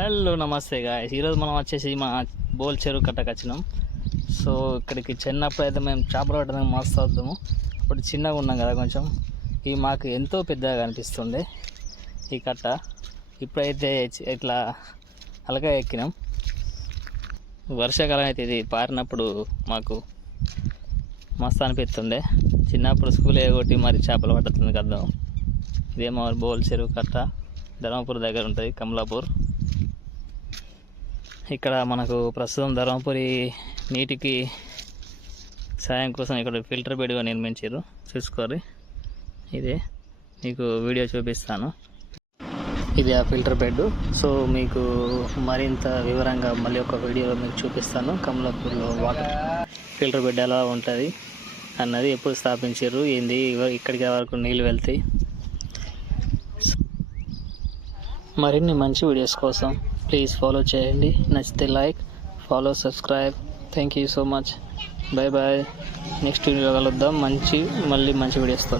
Hello నమస్తే guys. ఈరోజు మనం వచ్చేసి మా బోల్ చెరువు కట్టకు వచ్చినాం. సో ఇక్కడికి చిన్నప్పుడు అయితే మేము చేపలు పట్టడానికి మస్తు వద్దాము. అప్పుడు చిన్నగా ఉన్నాం కదా కొంచెం. ఇవి మాకు ఎంతో పెద్దగా అనిపిస్తుంది ఈ కట్ట. ఇప్పుడైతే ఇట్లా అలగా ఎక్కినాం. వర్షాకాలం అయితే ఇది పారినప్పుడు మాకు మస్తు అనిపిస్తుండే. చిన్నప్పుడు స్కూల్ ఎగొట్టి మరి చేపలు పట్టుతుంది కదా. ఇదేమో బోల్ చెరువు కట్ట ధర్మపురి దగ్గర ఉంటుంది, కమలాపూర్. ఇక్కడ మనకు ప్రస్తుతం ధర్మపురి నీటికి సాయం కోసం ఇక్కడ ఫిల్టర్ బెడ్గా నిర్మించారు, చూసుకోరు. ఇదే మీకు వీడియో చూపిస్తాను. ఇది ఆ ఫిల్టర్ బెడ్. సో మీకు మరింత వివరంగా మళ్ళీ ఒక వీడియోలో మీకు చూపిస్తాను. కమలాపూర్లో వాటర్ ఫిల్టర్ బెడ్ ఎలా ఉంటుంది అన్నది, ఎప్పుడు స్థాపించారు, ఏంది, ఇక్కడికి వరకు నీళ్ళు వెళ్తాయి. మరిన్ని మంచి వీడియోస్ కోసం ప్లీజ్ ఫాలో చేయండి. నచ్చితే like, follow, subscribe. Thank you so much. Bye bye. Next video కలుద్దాం మళ్ళీ మంచి వీడియోస్తో.